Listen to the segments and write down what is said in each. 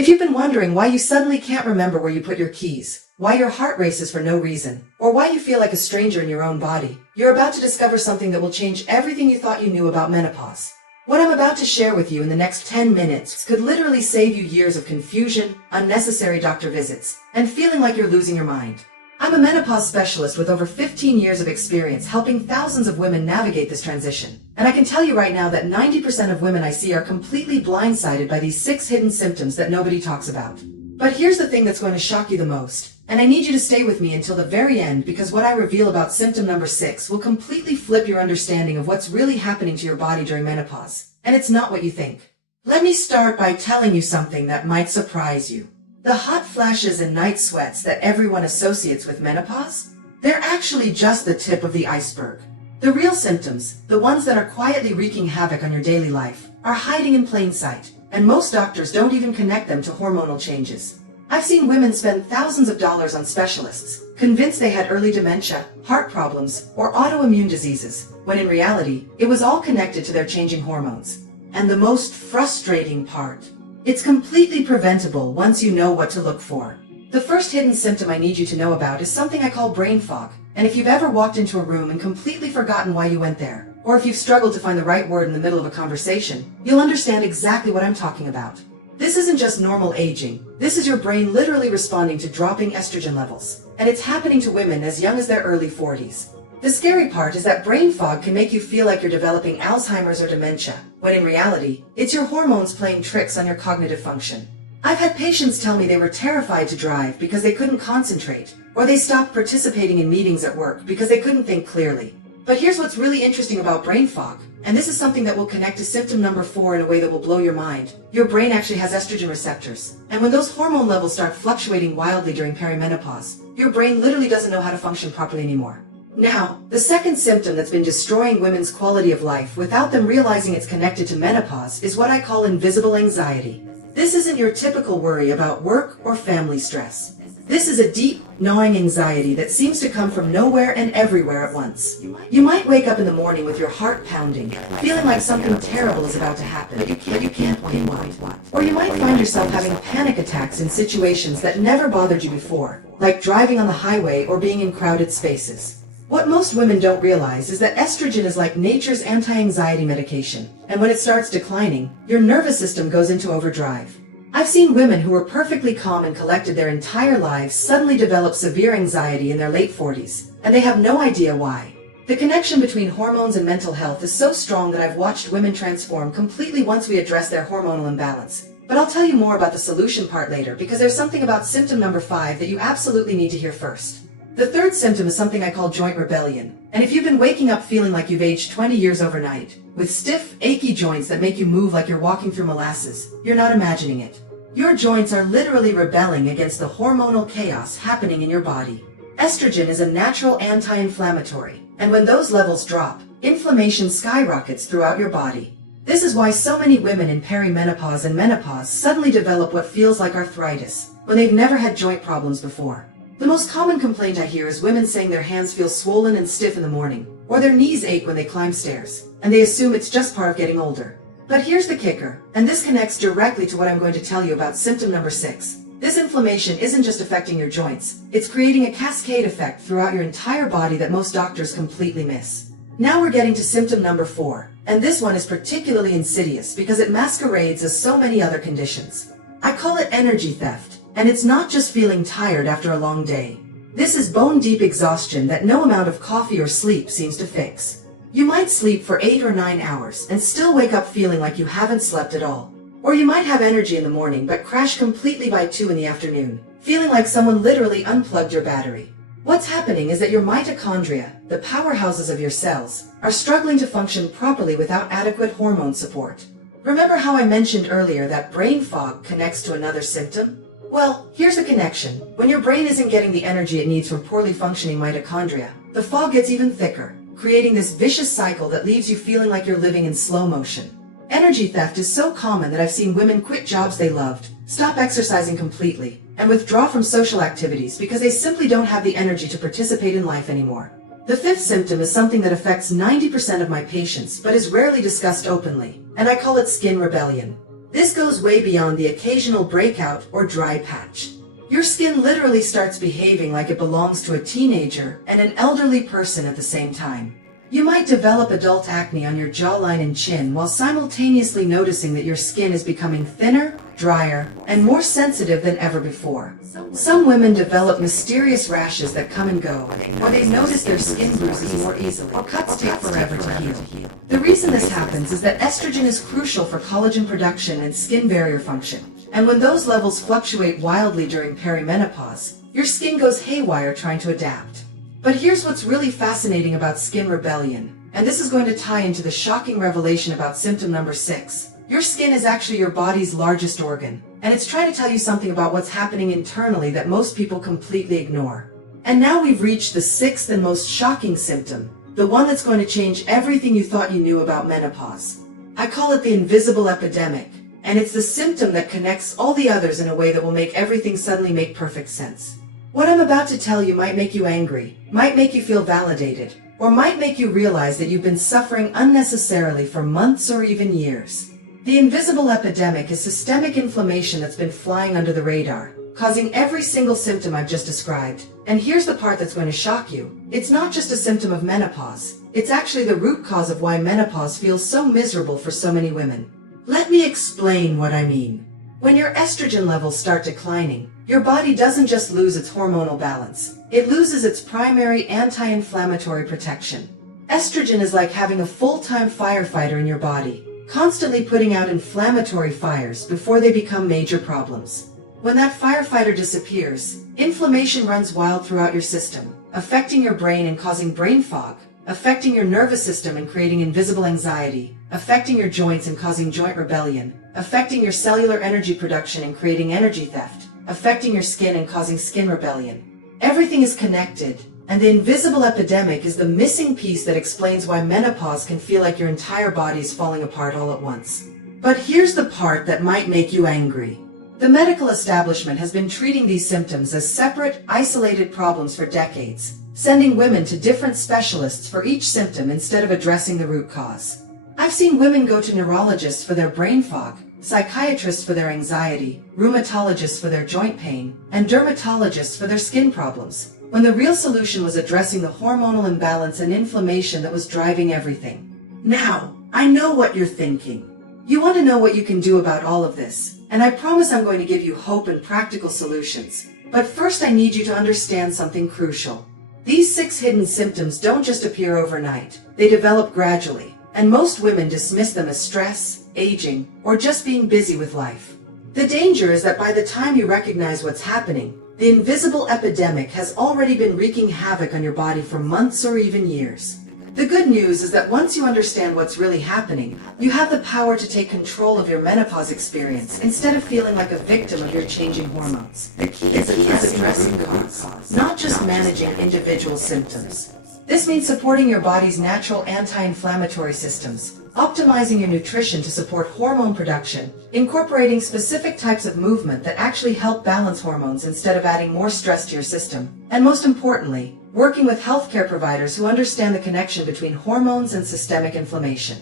If you've been wondering why you suddenly can't remember where you put your keys, why your heart races for no reason, or why you feel like a stranger in your own body, you're about to discover something that will change everything you thought you knew about menopause. What I'm about to share with you in the next 10 minutes could literally save you years of confusion, unnecessary doctor visits, and feeling like you're losing your mind. I'm a menopause specialist with over 15 years of experience helping thousands of women navigate this transition. And I can tell you right now that 90% of women I see are completely blindsided by these 6 hidden symptoms that nobody talks about. But here's the thing that's going to shock you the most. And I need you to stay with me until the very end because what I reveal about symptom number 6 will completely flip your understanding of what's really happening to your body during menopause. And it's not what you think. Let me start by telling you something that might surprise you. The hot flashes and night sweats that everyone associates with menopause? They're actually just the tip of the iceberg. The real symptoms, the ones that are quietly wreaking havoc on your daily life, are hiding in plain sight, and most doctors don't even connect them to hormonal changes. I've seen women spend thousands of dollars on specialists, convinced they had early dementia, heart problems, or autoimmune diseases, when in reality, it was all connected to their changing hormones. And the most frustrating part, it's completely preventable once you know what to look for. The first hidden symptom I need you to know about is something I call brain fog. And if you've ever walked into a room and completely forgotten why you went there, or if you've struggled to find the right word in the middle of a conversation, you'll understand exactly what I'm talking about. This isn't just normal aging. This is your brain literally responding to dropping estrogen levels. And it's happening to women as young as their early 40s. The scary part is that brain fog can make you feel like you're developing Alzheimer's or dementia, when in reality, it's your hormones playing tricks on your cognitive function. I've had patients tell me they were terrified to drive because they couldn't concentrate, or they stopped participating in meetings at work because they couldn't think clearly. But here's what's really interesting about brain fog, and this is something that will connect to symptom number 4 in a way that will blow your mind. Your brain actually has estrogen receptors, and when those hormone levels start fluctuating wildly during perimenopause, your brain literally doesn't know how to function properly anymore. Now, the second symptom that's been destroying women's quality of life without them realizing it's connected to menopause is what I call invisible anxiety. This isn't your typical worry about work or family stress. This is a deep, gnawing anxiety that seems to come from nowhere and everywhere at once. You might wake up in the morning with your heart pounding, feeling like something terrible is about to happen, but you can't point what. Or you might find yourself having panic attacks in situations that never bothered you before, like driving on the highway or being in crowded spaces. What most women don't realize is that estrogen is like nature's anti-anxiety medication, and when it starts declining, your nervous system goes into overdrive. I've seen women who were perfectly calm and collected their entire lives suddenly develop severe anxiety in their late 40s, and they have no idea why. The connection between hormones and mental health is so strong that I've watched women transform completely once we address their hormonal imbalance. But I'll tell you more about the solution part later because there's something about symptom number 5 that you absolutely need to hear first. The third symptom is something I call joint rebellion. And if you've been waking up feeling like you've aged 20 years overnight, with stiff, achy joints that make you move like you're walking through molasses, you're not imagining it. Your joints are literally rebelling against the hormonal chaos happening in your body. Estrogen is a natural anti-inflammatory, and when those levels drop, inflammation skyrockets throughout your body. This is why so many women in perimenopause and menopause suddenly develop what feels like arthritis, when they've never had joint problems before. The most common complaint I hear is women saying their hands feel swollen and stiff in the morning, or their knees ache when they climb stairs, and they assume it's just part of getting older. But here's the kicker, and this connects directly to what I'm going to tell you about symptom number 6. This inflammation isn't just affecting your joints, it's creating a cascade effect throughout your entire body that most doctors completely miss. Now we're getting to symptom number 4, and this one is particularly insidious because it masquerades as so many other conditions. I call it energy theft. And it's not just feeling tired after a long day. This is bone-deep exhaustion that no amount of coffee or sleep seems to fix. You might sleep for 8 or 9 hours and still wake up feeling like you haven't slept at all. Or you might have energy in the morning but crash completely by 2 in the afternoon, feeling like someone literally unplugged your battery. What's happening is that your mitochondria, the powerhouses of your cells, are struggling to function properly without adequate hormone support. Remember how I mentioned earlier that brain fog connects to another symptom? Well, here's the connection. When your brain isn't getting the energy it needs from poorly functioning mitochondria, the fog gets even thicker, creating this vicious cycle that leaves you feeling like you're living in slow motion. Energy theft is so common that I've seen women quit jobs they loved, stop exercising completely, and withdraw from social activities because they simply don't have the energy to participate in life anymore. The fifth symptom is something that affects 90% of my patients but is rarely discussed openly, and I call it skin rebellion. This goes way beyond the occasional breakout or dry patch. Your skin literally starts behaving like it belongs to a teenager and an elderly person at the same time. You might develop adult acne on your jawline and chin while simultaneously noticing that your skin is becoming thinner, drier, and more sensitive than ever before. Some women develop mysterious rashes that come and go, or they notice their skin bruises more easily, or cuts take forever to heal. The reason this happens is that estrogen is crucial for collagen production and skin barrier function. And when those levels fluctuate wildly during perimenopause, your skin goes haywire trying to adapt. But here's what's really fascinating about skin rebellion, and this is going to tie into the shocking revelation about symptom number 6. Your skin is actually your body's largest organ, and it's trying to tell you something about what's happening internally that most people completely ignore. And now we've reached the 6th and most shocking symptom, the one that's going to change everything you thought you knew about menopause. I call it the invisible epidemic, and it's the symptom that connects all the others in a way that will make everything suddenly make perfect sense. What I'm about to tell you might make you angry, might make you feel validated, or might make you realize that you've been suffering unnecessarily for months or even years. The invisible epidemic is systemic inflammation that's been flying under the radar, causing every single symptom I've just described. And here's the part that's going to shock you. It's not just a symptom of menopause. It's actually the root cause of why menopause feels so miserable for so many women. Let me explain what I mean. When your estrogen levels start declining, your body doesn't just lose its hormonal balance. It loses its primary anti-inflammatory protection. Estrogen is like having a full-time firefighter in your body, constantly putting out inflammatory fires before they become major problems. When that firefighter disappears, inflammation runs wild throughout your system, affecting your brain and causing brain fog, affecting your nervous system and creating invisible anxiety, affecting your joints and causing joint rebellion, affecting your cellular energy production and creating energy theft, affecting your skin and causing skin rebellion. Everything is connected, and the invisible epidemic is the missing piece that explains why menopause can feel like your entire body is falling apart all at once. But here's the part that might make you angry. The medical establishment has been treating these symptoms as separate, isolated problems for decades, sending women to different specialists for each symptom instead of addressing the root cause. I've seen women go to neurologists for their brain fog, psychiatrists for their anxiety, rheumatologists for their joint pain, and dermatologists for their skin problems, when the real solution was addressing the hormonal imbalance and inflammation that was driving everything. Now, I know what you're thinking. You want to know what you can do about all of this, and I promise I'm going to give you hope and practical solutions. But first I need you to understand something crucial. These 6 hidden symptoms don't just appear overnight. They develop gradually, and most women dismiss them as stress, aging, or just being busy with life. The danger is that by the time you recognize what's happening, the invisible epidemic has already been wreaking havoc on your body for months or even years. The good news is that once you understand what's really happening, you have the power to take control of your menopause experience instead of feeling like a victim of your changing hormones. The key is addressing the root cause, not just managing individual symptoms. This means supporting your body's natural anti-inflammatory systems, optimizing your nutrition to support hormone production, incorporating specific types of movement that actually help balance hormones instead of adding more stress to your system, and most importantly, working with healthcare providers who understand the connection between hormones and systemic inflammation.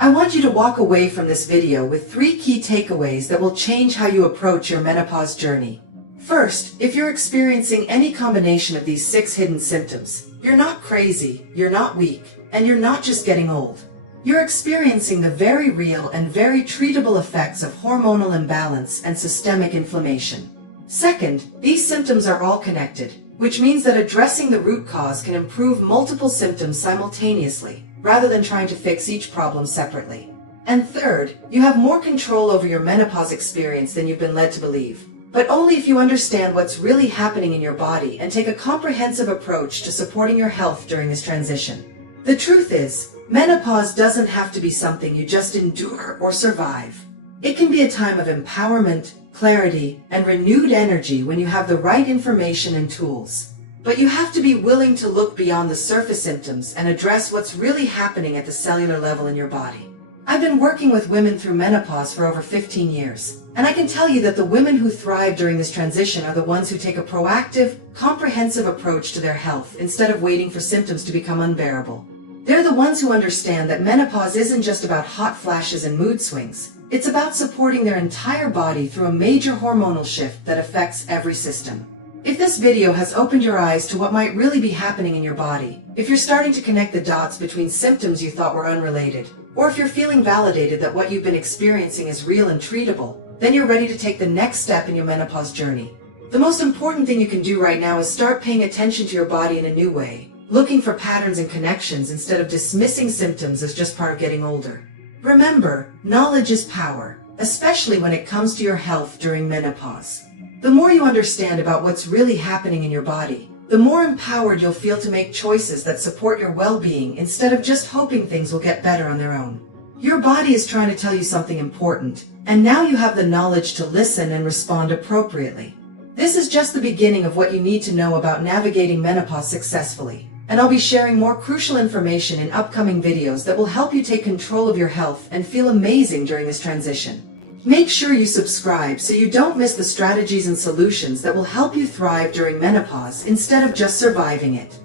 I want you to walk away from this video with 3 key takeaways that will change how you approach your menopause journey. First, if you're experiencing any combination of these 6 hidden symptoms, you're not crazy, you're not weak, and you're not just getting old. You're experiencing the very real and very treatable effects of hormonal imbalance and systemic inflammation. Second, these symptoms are all connected, which means that addressing the root cause can improve multiple symptoms simultaneously, rather than trying to fix each problem separately. And third, you have more control over your menopause experience than you've been led to believe, but only if you understand what's really happening in your body and take a comprehensive approach to supporting your health during this transition. The truth is, menopause doesn't have to be something you just endure or survive. It can be a time of empowerment, clarity, and renewed energy when you have the right information and tools. But you have to be willing to look beyond the surface symptoms and address what's really happening at the cellular level in your body. I've been working with women through menopause for over 15 years, and I can tell you that the women who thrive during this transition are the ones who take a proactive, comprehensive approach to their health instead of waiting for symptoms to become unbearable. They're the ones who understand that menopause isn't just about hot flashes and mood swings. It's about supporting their entire body through a major hormonal shift that affects every system. If this video has opened your eyes to what might really be happening in your body, if you're starting to connect the dots between symptoms you thought were unrelated, or if you're feeling validated that what you've been experiencing is real and treatable, then you're ready to take the next step in your menopause journey. The most important thing you can do right now is start paying attention to your body in a new way, looking for patterns and connections instead of dismissing symptoms as just part of getting older. Remember, knowledge is power, especially when it comes to your health during menopause. The more you understand about what's really happening in your body, the more empowered you'll feel to make choices that support your well-being instead of just hoping things will get better on their own. Your body is trying to tell you something important, and now you have the knowledge to listen and respond appropriately. This is just the beginning of what you need to know about navigating menopause successfully, and I'll be sharing more crucial information in upcoming videos that will help you take control of your health and feel amazing during this transition. Make sure you subscribe so you don't miss the strategies and solutions that will help you thrive during menopause instead of just surviving it.